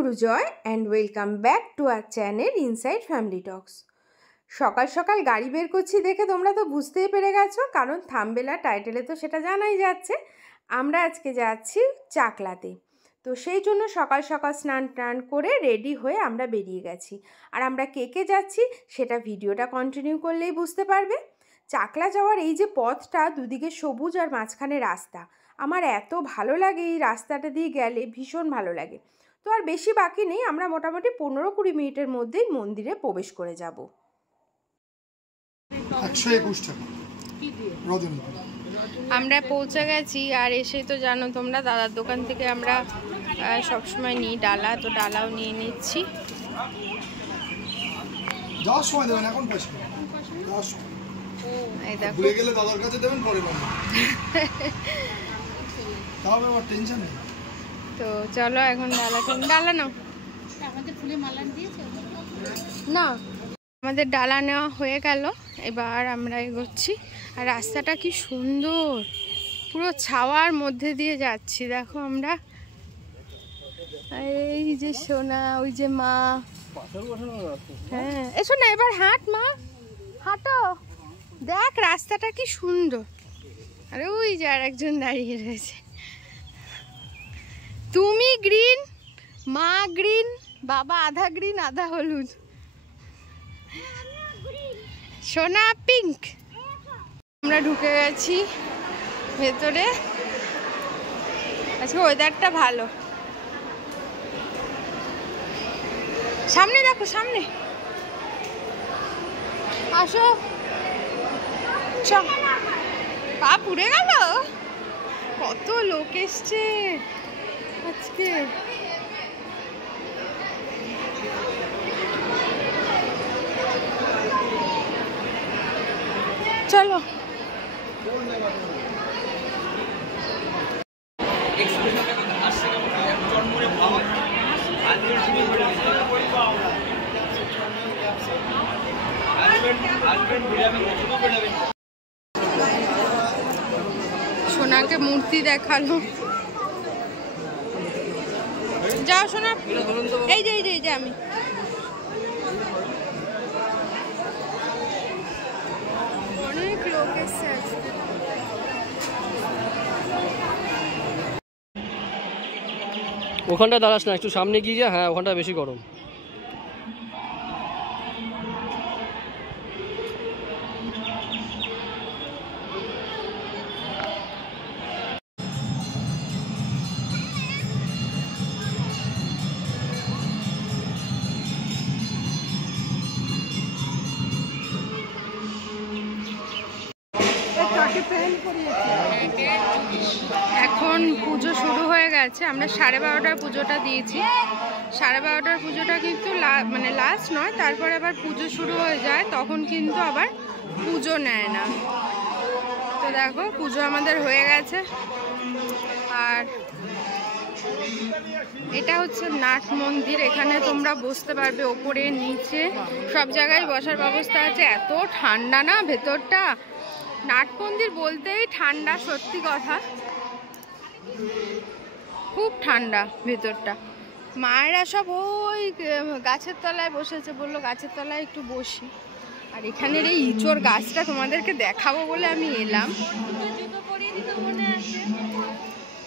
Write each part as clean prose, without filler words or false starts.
গুরুজয় and welcome back to our channel inside family talks. সকাল সকাল গাড়ি বের করছি দেখে তোমরা তো বুঝতেই পেরে গেছো, কারণ থাম্বনেল আর টাইটেলে তো সেটা জানাই যাচ্ছে। আমরা আজকে যাচ্ছি চাকলাতে। তো সেই জন্য সকাল সকাল স্নান করে রেডি হয়ে আমরা বেরিয়ে গেছি। আর আমরা কে কে যাচ্ছি সেটা ভিডিওটা কন্টিনিউ করলেই বুঝতে পারবে। চাকলা যাওয়ার এই যে পথটা, দুদিকে সবুজ আর মাঝখানে রাস্তা, আমার এত ভালো লাগে। এই রাস্তাটা দিয়ে গেলে ভীষণ ভালো লাগে। তো আর বেশি বাকি নেই, আমরা মোটামুটি 15-20 মিনিটের মধ্যেই মন্দিরে প্রবেশ করে যাব। 121 টাকা রজনী। আমরা পৌঁছে গেছি। আর এসে তো জানো তোমরা, দাদার দোকান থেকে আমরা সবসময় নিই ডালা, তো ডালাও নিয়ে নিচ্ছি। যাওয়ার সময় দেবেন, এখন পয়সা যাওয়ার সময়। এই দেখো, ভুলে গেলে দাদার কাছে দেবেন, পরে পাবেন। তাও আমার টেনশন নেই। তো চলো এখন ডালা নাও। আমাদের ফুলে মালা দিয়েছে না, আমাদের ডালা নেওয়া হয়ে গেল। এবার আমরা এগোচ্ছি। আর রাস্তাটা কি সুন্দর, পুরো ছাওয়ার মধ্যে দিয়ে যাচ্ছি। দেখো আমরা, এই যে সোনা, ওই যে মা। হ্যাঁ এসো না, এবার হাঁট মা, হাঁটো। দেখ রাস্তাটা কি সুন্দর। আরে ওই যে আর একজন দাঁড়িয়ে রয়েছে। তুমি গ্রিন, মা গ্রিন, বাবা আধা গ্রিন আধা হলুদ, সোনা পিঙ্ক। আমরা ঢুকে গেছি ভেতরে। আজকে ওয়েদারটা ভালো। সামনে দেখো, সামনে আসো। চ, পা পুড়ে গেল। কত লোক এসছে আজকে। চলো সোনাকে মূর্তি দেখালো। যাও সোনা, এই যে এই যে আমি। অনেক লোক এসছে আজকে। ওখানটা দাঁড়াস না, একটু সামনে গিয়ে যা। হ্যাঁ, ওখানটা বেশি গরম। এখন পুজো শুরু হয়ে গেছে। আমরা 12:30টার পুজোটা দিয়েছি। 12:30টার পুজোটা কিন্তু মানে লাস্ট নয়, তারপরে আবার পুজো শুরু হয়ে যায়, তখন কিন্তু আবার পুজো নেয় না। তো দেখো পুজো আমাদের হয়ে গেছে। আর এটা হচ্ছে নাট মন্দির। এখানে তোমরা বসতে পারবে, ওপরে নিচে সব জায়গায় বসার ব্যবস্থা আছে। এত ঠান্ডা না ভেতরটা। নাট মন্দির বলতেই ঠান্ডা, সত্যি কথা, খুব ঠান্ডা ভেতরটা। মায়েরা সব ওই গাছের তলায় বসেছে, বললো গাছের তলায় একটু বসি। আর এখানের এই ইঁচড় গাছটা তোমাদেরকে দেখাবো বলে আমি এলাম।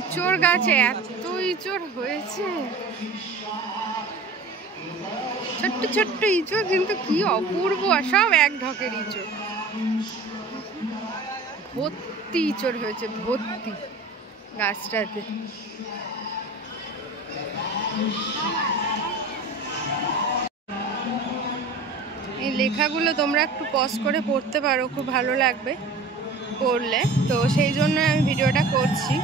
ইঁচড় গাছে এত ইঁচড় হয়েছে, ছোট্ট ছোট্ট ইঁচড়, কিন্তু কি অপূর্ব। সব এক ঢকের ইঁচড়, ভর্তি ইঁচড় হয়েছে, ভর্তি গাছটাতে। এই লেখাগুলো তোমরা একটু পজ করে পড়তে পারো, খুব ভালো লাগবে পড়লে। তো সেই জন্য আমি ভিডিওটা করছি।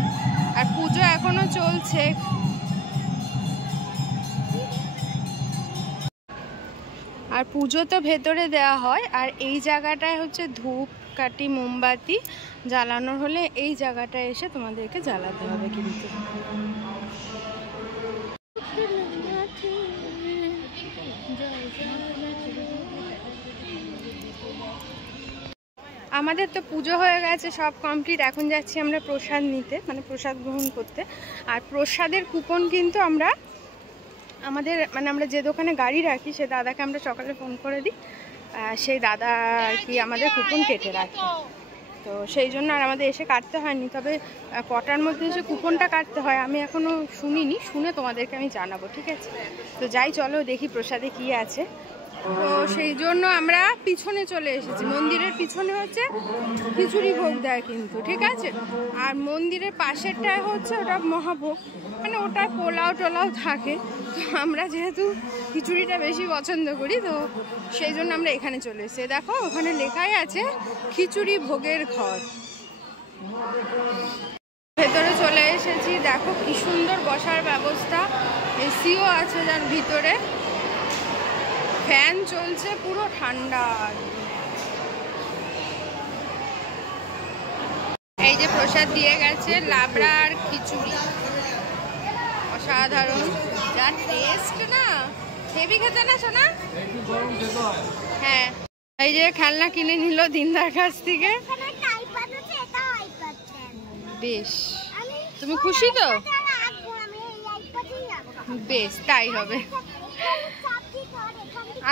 আর পুজো এখনো চলছে। আর পুজো তো ভেতরে দেওয়া হয়। আর এই জায়গাটায় হচ্ছে ধূপ কাঠি মোমবাতি জ্বালানোর হলে এই জায়গাটায় এসে তোমাদেরকে জ্বালাতে হবে। কিন্তু আমাদের তো পুজো হয়ে গেছে, সব কমপ্লিট। এখন যাচ্ছি আমরা প্রসাদ নিতে, মানে প্রসাদ গ্রহণ করতে। আর প্রসাদের কুপন কিন্তু আমরা আমাদের মানে আমরা যে দোকানে গাড়ি রাখি সেই দাদাকে আমরা সকালে ফোন করে দিই, সেই দাদা আর কি আমাদের কুপন কেটে রাখে। তো সেই জন্য আর আমাদের এসে কাটতে হয়নি, তবে কটার মধ্যে এসে কুপনটা কাটতে হয় আমি এখনও শুনিনি, শুনে তোমাদেরকে আমি জানাবো, ঠিক আছে? তো যাই, চলো দেখি প্রসাদে কি আছে। তো সেই জন্য আমরা পিছনে চলে এসেছি, মন্দিরের পিছনে হচ্ছে খিচুড়ি ভোগ দেয় কিন্তু, ঠিক আছে? আর মন্দিরের পাশেরটায় হচ্ছে ওটা মহাভোগ, মানে ওটায় পোলাও টোলাও থাকে। তো আমরা যেহেতু খিচুড়িটা বেশি পছন্দ করি তো সেই জন্য আমরা এখানে চলে এসেছি। দেখো ওখানে লেখাই আছে খিচুড়ি ভোগের ঘর। ভেতরে চলে এসেছি, দেখো কি সুন্দর বসার ব্যবস্থা, এসিও আছে যার ভিতরে, ফ্যান চলছে, পুরো ঠান্ডা। এই যে প্রসাদ দিয়ে গেছে, লাবড়া আর খিচুড়ি, অসাধারণ, যা টেস্ট না, হেভি খেতে না শোনা? হ্যাঁ, এই যে খেলনা কিনে নিল দিনদার কাছ থেকে, বেশ। তুমি খুশি তো? বেশ, তাই হবে।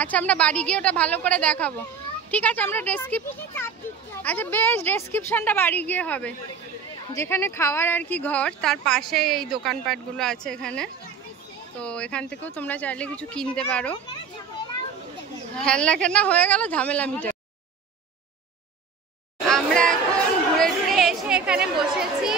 আচ্ছা, আমরা বাড়ি গিয়ে ওটা ভালো করে দেখাবো, ঠিক আছে? আমরা আচ্ছা বেশ, ডেসক্রিপশনটা বাড়ি গিয়ে হবে। যেখানে খাওয়ার আর কি ঘর, তার পাশে এই দোকানপাটগুলো আছে এখানে, তো এখান থেকেও তোমরা চাইলে কিছু কিনতে পারো। খেলনা কেনা হয়ে গেল, ঝামেলা মিটে। আমরা এখন ঘুরে ঘুরে এসে এখানে বসেছি।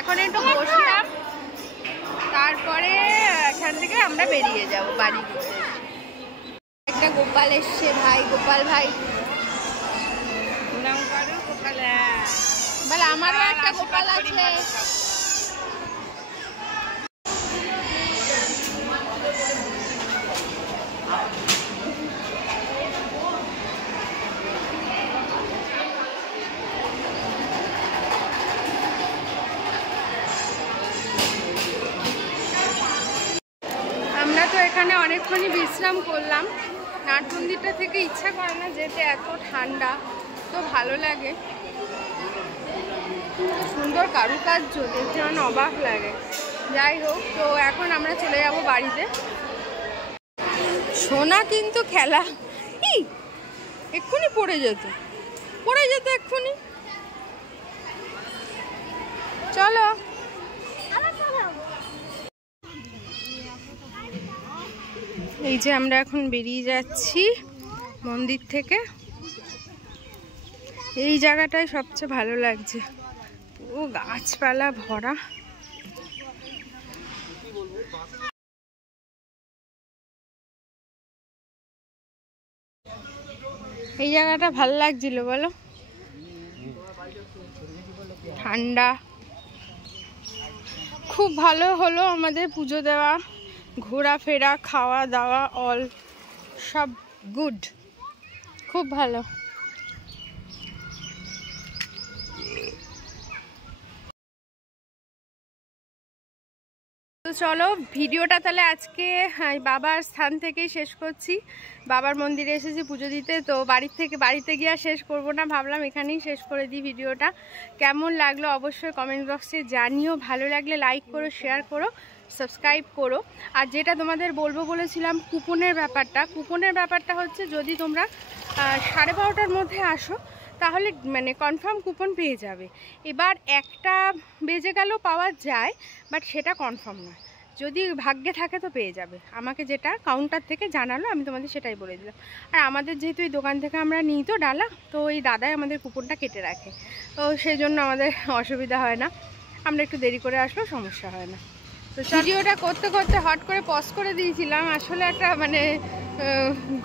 এখন একটু বসলাম, তারপরে এখান থেকে আমরা বেরিয়ে যাব বাড়ি। একটা গোপাল এসছে, ভাই গোপাল ভাই, বলে আমারও একটা গোপাল আছে। আমরা তো এখানে অনেকক্ষণই বিশ্রাম করলাম, নাট মন্দিরটা থেকে ইচ্ছা করে না যেতে, এত ঠান্ডা, তো ভালো লাগে, সুন্দর কারুকার্য দেখতে মানে অবাক লাগে। যাই হোক, তো এখন আমরা চলে যাব বাড়িতে। সোনা কিন্তু খেলা এক্ষুনি পড়ে যেত এক্ষুনি। চলো, এই যে আমরা এখন বেরিয়ে যাচ্ছি মন্দির থেকে। এই জায়গাটায় সবচেয়ে ভালো লাগছে, পুরো গাছপালা ভরা। এই জায়গাটা ভালো লাগছিল বলো, ঠান্ডা, খুব ভালো হলো আমাদের পুজো দেওয়া, ঘোরাফেরা, খাওয়া দাওয়া, অল সব গুড, খুব ভালো। তো চলো, ভিডিওটা তাহলে আজকে বাবার স্থান থেকেই শেষ করছি। বাবার মন্দিরে এসেছি পুজো দিতে, তো বাড়িতে গিয়ে আর শেষ করবো না, ভাবলাম এখানেই শেষ করে দিই ভিডিওটা। কেমন লাগলো অবশ্যই কমেন্ট বক্সে জানিও, ভালো লাগলে লাইক করো, শেয়ার করো, সাবস্ক্রাইব করো। আর যেটা তোমাদের বলেছিলাম কুপনের ব্যাপারটা হচ্ছে, যদি তোমরা 12:30টার মধ্যে আসো তাহলে মানে কনফার্ম কুপন পেয়ে যাবে। এবার 1টা বেজে গেলেও পাওয়া যায়, বাট সেটা কনফার্ম নয়, যদি ভাগ্যে থাকে তো পেয়ে যাবে। আমাকে যেটা কাউন্টার থেকে জানালো আমি তোমাদের সেটাই বলে দিলাম। আর আমাদের যেহেতু এই দোকান থেকে আমরা নিই তো ডালা, তো এই দাদাই আমাদের কুপনটা কেটে রাখে, তো সেই জন্য আমাদের অসুবিধা হয় না, আমরা একটু দেরি করে আসলেও সমস্যা হয় না। তো ভিডিওটা করতে করতে হট করে পজ করে দিয়েছিলাম, আসলে একটা মানে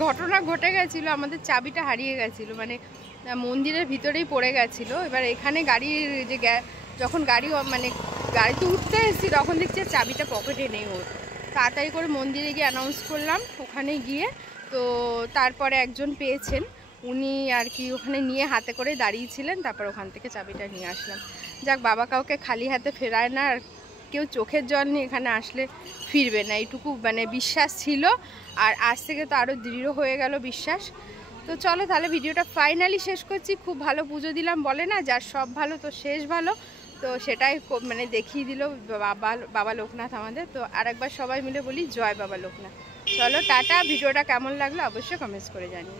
ঘটনা ঘটে গেছিলো, আমাদের চাবিটা হারিয়ে গেছিলো, মানে মন্দিরের ভিতরেই পড়ে গেছিলো। এবার এখানে গাড়ির যে যখন গাড়িতে উঠতে এসেছি তখন দেখছি চাবিটা পকেটে নেই ওর। তাড়াতাড়ি করে মন্দিরে গিয়ে অ্যানাউন্স করলাম, ওখানে গিয়ে তো তারপরে একজন পেয়েছেন, উনি আর কি ওখানে নিয়ে হাতে করে দাঁড়িয়েছিলেন, তারপর ওখান থেকে চাবিটা নিয়ে আসলাম। যাক, বাবা কাউকে খালি হাতে ফেরায় না, আর কেউ চোখের জল নিয়ে এখানে আসলে ফিরবে না, এইটুকু মানে বিশ্বাস ছিল। আর আজ থেকে তো আরও দৃঢ় হয়ে গেল বিশ্বাস। তো চলো তাহলে ভিডিওটা ফাইনালি শেষ করছি। খুব ভালো পুজো দিলাম, বলে না যার সব ভালো তো শেষ ভালো, তো সেটাই মানে দেখিয়ে দিল বাবা লোকনাথ আমাদের। তো আরেকবার সবাই মিলে বলি জয় বাবা লোকনাথ। চলো টাটা, ভিডিওটা কেমন লাগলো অবশ্যই কমেন্টস করে জানিও।